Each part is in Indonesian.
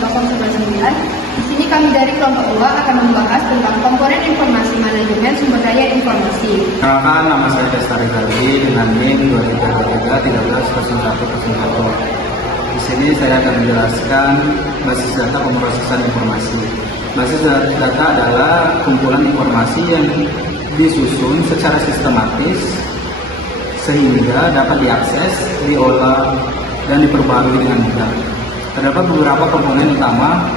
19.019. Di sini kami dari kelompok 2 akan membahas tentang komponen informasi manajemen sumber daya informasi. Perkenalkan, nama saya Destari Galdi dengan NIM 2323130101. Di sini saya akan menjelaskan basis data pemrosesan informasi. Basis data adalah kumpulan informasi yang disusun secara sistematis sehingga dapat diakses, diolah, dan diperbarui dengan mudah. Terdapat beberapa komponen utama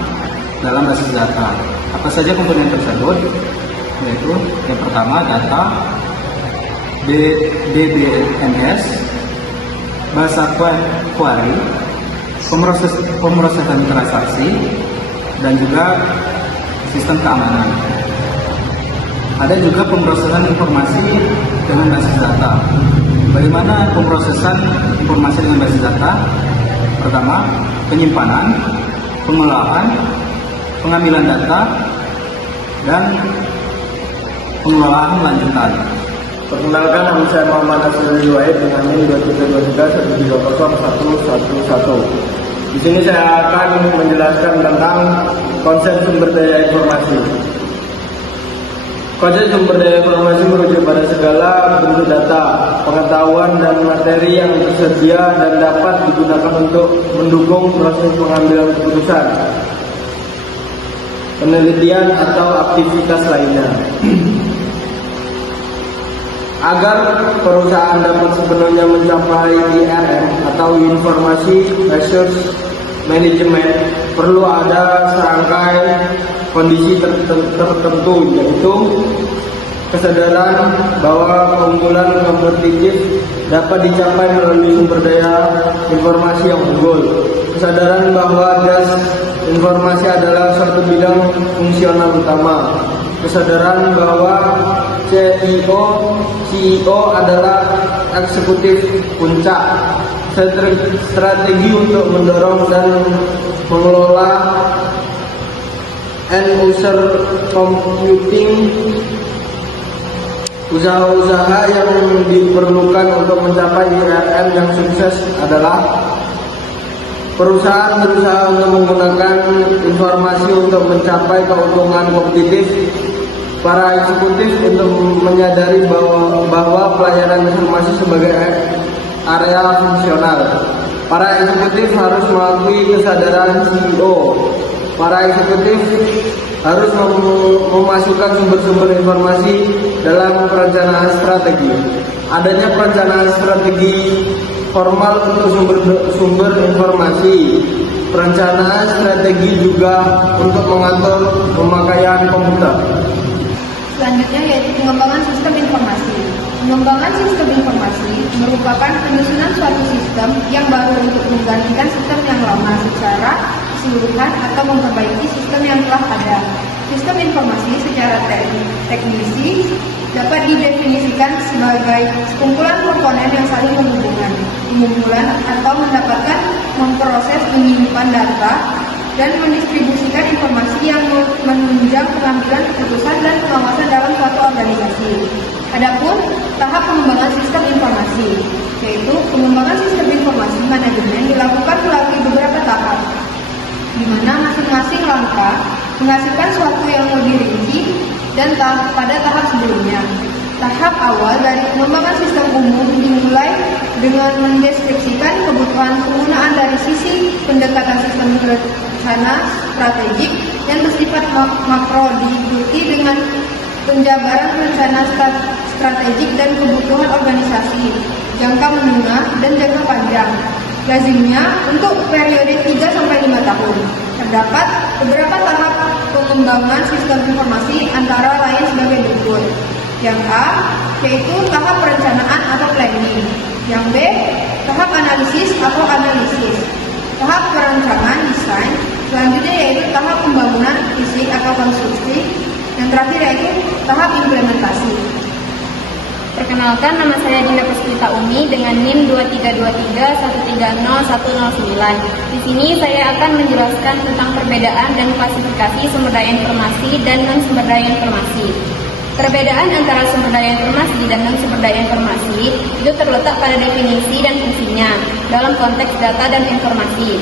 dalam basis data. Apa saja komponen tersebut? Yaitu yang pertama data, DBMS, bahasa query, pemrosesan transaksi, dan juga sistem keamanan. Ada juga pemrosesan informasi dengan basis data. Bagaimana pemrosesan informasi dengan basis data? Pertama, penyimpanan, pengolahan, pengambilan data, dan pengelolaan lanjutan. Perkenalkan, nama saya Muhammad Asri Wahid dengan NIM 2323130111. Di sini saya akan menjelaskan tentang konsep sumber daya informasi. Konsep sumber daya informasi merujuk pada segala bentuk data, pengetahuan, dan materi yang tersedia dan dapat digunakan untuk mendukung proses pengambilan keputusan, penelitian, atau aktivitas lainnya. Agar perusahaan dapat sepenuhnya mencapai IRM atau Informasi Resource Management, perlu ada serangkai kondisi tertentu, yaitu kesadaran bahwa keunggulan kompetitif dapat dicapai melalui sumber daya informasi yang unggul, kesadaran bahwa jasa informasi adalah suatu bidang fungsional utama, kesadaran bahwa CEO adalah eksekutif puncak, strategi untuk mendorong dan mengelola end-user computing, usaha-usaha yang diperlukan untuk mencapai IRM yang sukses adalah perusahaan berusaha untuk menggunakan informasi untuk mencapai keuntungan kompetitif, para eksekutif untuk menyadari bahwa pelayanan informasi sebagai area fungsional. Para eksekutif harus mengakui kesadaran CEO. Para eksekutif harus memasukkan sumber-sumber informasi dalam perencanaan strategi. Adanya perencanaan strategi formal untuk sumber informasi. Perencanaan strategi juga untuk mengatur pemakaian komputer. Selanjutnya yaitu pengembangan sistem informasi. Pengembangan sistem informasi merupakan penyusunan suatu sistem yang baru untuk menggantikan sistem yang lama secara keseluruhan atau memperbaiki sistem yang telah ada. Sistem informasi secara teknisi dapat didefinisikan sebagai sekumpulan komponen yang saling berhubungan, pengumpulan atau mendapatkan, memproses, menyimpan data, dan mendistribusikan informasi yang menunjang pengambilan keputusan dan pengawasan dalam suatu organisasi. Adapun tahap pengembangan sistem informasi, yaitu pengembangan sistem informasi manajemen dilakukan melalui beberapa tahap, di mana masing-masing langkah menghasilkan suatu yang lebih rinci dan pada tahap sebelumnya. Tahap awal dari pengembangan sistem umum dimulai dengan mendeskripsikan kebutuhan penggunaan dari sisi pendekatan sistem rencana strategik yang bersifat makro, diikuti dengan penjabaran rencana strategik dan kebutuhan organisasi, jangka menengah dan jangka panjang. Lazimnya untuk periode 3-5 tahun. Terdapat beberapa tahap pengembangan sistem informasi antara lain sebagai berikut. Yang A, yaitu tahap perencanaan atau planning. Yang B, tahap analisis atau analisis. Tahap perancangan desain. Selanjutnya yaitu tahap pembangunan fisik atau konstruksi. Yang terakhir yaitu tahap implementasi. Perkenalkan, nama saya Dinda Puspita Umi dengan NIM 2323130109. Di sini saya akan menjelaskan tentang perbedaan dan klasifikasi sumber daya informasi dan non-sumber daya informasi. Perbedaan antara sumber daya informasi dan non-sumber daya informasi itu terletak pada definisi dan fungsinya dalam konteks data dan informasi.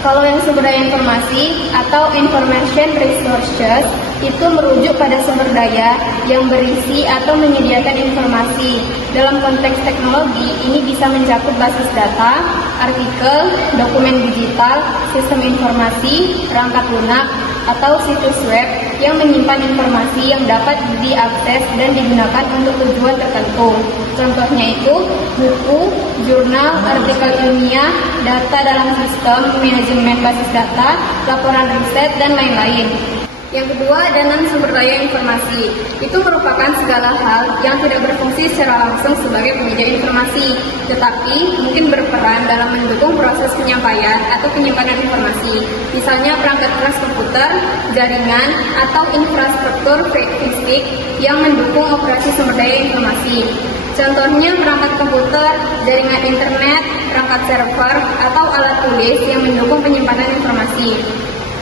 Kalau yang sumber daya informasi atau information resources itu merujuk pada sumber daya yang berisi atau menyediakan informasi. Dalam konteks teknologi, ini bisa mencakup basis data, artikel, dokumen digital, sistem informasi, perangkat lunak, atau situs web yang menyimpan informasi yang dapat diakses dan digunakan untuk tujuan tertentu. Contohnya itu buku, jurnal, artikel ilmiah, data dalam sistem manajemen basis data, laporan riset, dan lain-lain. Yang kedua, dana sumber daya informasi. Itu merupakan segala hal yang tidak berfungsi secara langsung sebagai penyedia informasi, tetapi mungkin berperan dalam mendukung proses penyampaian atau penyimpanan informasi. Misalnya perangkat keras komputer, jaringan, atau infrastruktur fisik yang mendukung operasi sumber daya informasi. Contohnya perangkat komputer, jaringan internet, perangkat server, atau alat tulis yang mendukung penyimpanan informasi.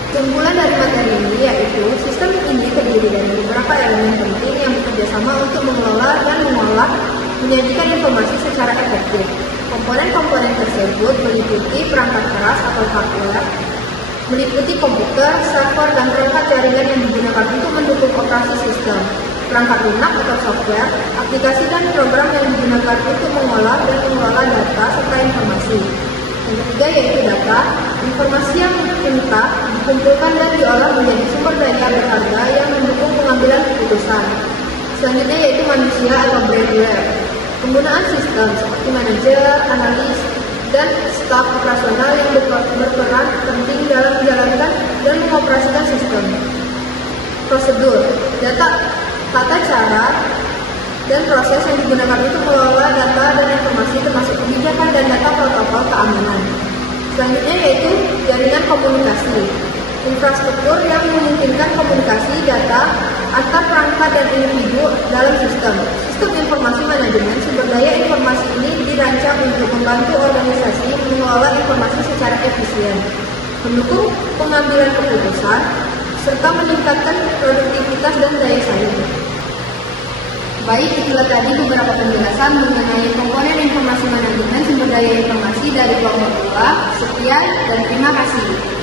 Kesimpulan dari materi ini yaitu sistem ini terdiri dari beberapa elemen penting yang bekerja sama untuk mengelola dan mengolah menyajikan informasi secara efektif. Komponen-komponen tersebut meliputi perangkat keras atau hardware, meliputi komputer, server, dan perangkat jaringan yang digunakan untuk mendukung operasi sistem, perangkat lunak atau software, aplikasi dan program yang digunakan untuk mengolah dan mengelola data serta informasi. Yang ketiga yaitu data, informasi yang mentah dikumpulkan dan diolah menjadi sumber daya berharga yang mendukung pengambilan keputusan. Selanjutnya yaitu manusia atau brainware. Penggunaan sistem seperti manajer, analis, dan staf operasional yang berperan penting dalam menjalankan dan mengoperasikan sistem. Prosedur, data, tata cara, dan proses yang digunakan untuk mengelola data dan informasi termasuk kebijakan dan data protokol keamanan. Selanjutnya yaitu jaringan komunikasi. Infrastruktur yang memungkinkan komunikasi data antar perangkat dan individu dalam sistem. Sistem informasi manajemen sumber daya informasi ini dirancang untuk membantu organisasi mengelola informasi secara efisien, mendukung pengambilan keputusan, serta meningkatkan produktivitas dan daya saing. Baik, itulah tadi beberapa penjelasan mengenai komponen informasi manajemen sumber daya informasi dari kelompok 2. Sekian dan terima kasih.